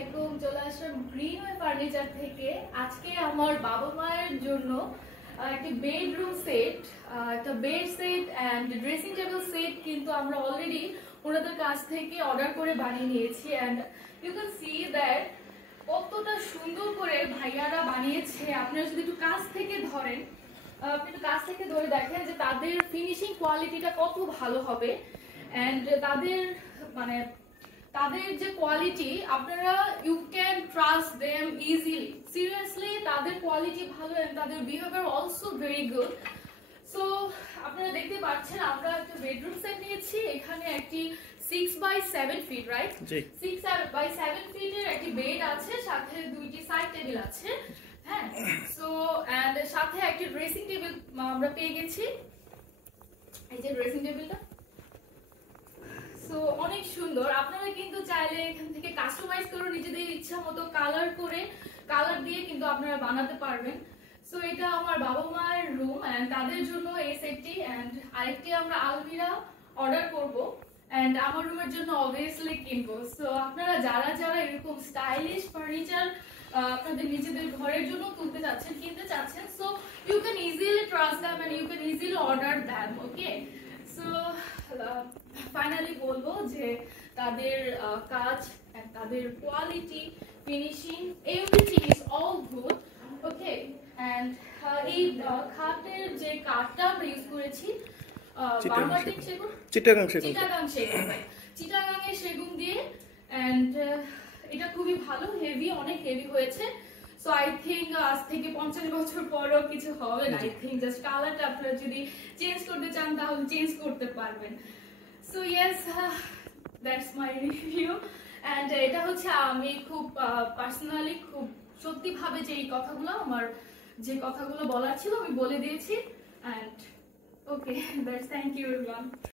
আলাইকুম, চলে আসলাম greenway furniture থেকে। আজকে আমার বাবা মায়ের জন্য একটি বেডরুম সেট, একটা bed set and dressing table set কিন্তু আমরা অলরেডি ওনাদের কাছ থেকে অর্ডার করে বানিয়ে নিয়েছি। And you can see that কতটা সুন্দর করে ভাইয়ারা বানিয়েছে। আপনারা যদি একটু কাছ থেকে ধরেন, আপনি একটু কাছ থেকে ধরে দেখেন যে তাদের ফিনিশিং কোয়ালিটিটা কত ভালো হবে। অ্যান্ড মানে তাদের যে কোয়ালিটি, আপনারা you can trust them easily. Seriously তাদের কোয়ালিটি ভালো এবং তাদের behaviour also very good. So আপনারা দেখতে পাচ্ছেন আমরা একটা বেডরুম সেট নিয়েছি। এখানে একটি 6x7 ফিট, রাইট? 6x7 ফিটের একটি বেড আছে, সাথে দুইটি সাইড টেবিল আছে। হ্যাঁ, সো এন্ড সাথে একটি ড্রেসিং টেবিল আমরা পেয়ে গেছি। এই যে ড্রেসিং টেবিলটা, সো অনেক সুন্দর। আপনারা কিন্তু চাইলে এখান থেকে কাস্টমাইজ করে নিজেদের ইচ্ছা মতো কালার দিয়ে কিন্তু আপনারা বানাতে পারবেন। সো এটা আমার বাবা মায়ের রুম এন্ড তাদের জন্য এই সেটটি। এন্ড আরেকটি আমরা আলমিরা অর্ডার করব এন্ড আমার রুমের জন্য অবভিয়াসলি কিনবো। সো আপনারা যারা এরকম স্টাইলিশ ফার্নিচার আপনাদের নিজেদের ঘরের জন্য কিনতে চাচ্ছেন, so you can easily trust them and you can easily order them. Okay, so finally বলবো যে তাদের কাজ, তাদের quality, finishing, everything is all good. Okay, and এই খাটের যে কাঠটা আমরা ইউজ করেছি চিটাগাং সেগুন দিয়ে। এন্ড এটা খুবই ভালো, হেভি, অনেক হেভি হয়েছে। সো আই থিঙ্ক আজ থেকে 50 বছর পরও কিছু হবে না। আই থিঙ্ক জাস্ট কালারটা আপনারা যদি চেঞ্জ করতে চান তাহলে চেঞ্জ করতে পারবেন। So yes, that's my review. And এটা হচ্ছে আমি খুব পার্সোনালি খুব সত্যি ভাবে যে এই কথাগুলো আমার যে কথাগুলো বলার ছিল আমি বলে দিয়েছি। And okay, that's, thank you everyone.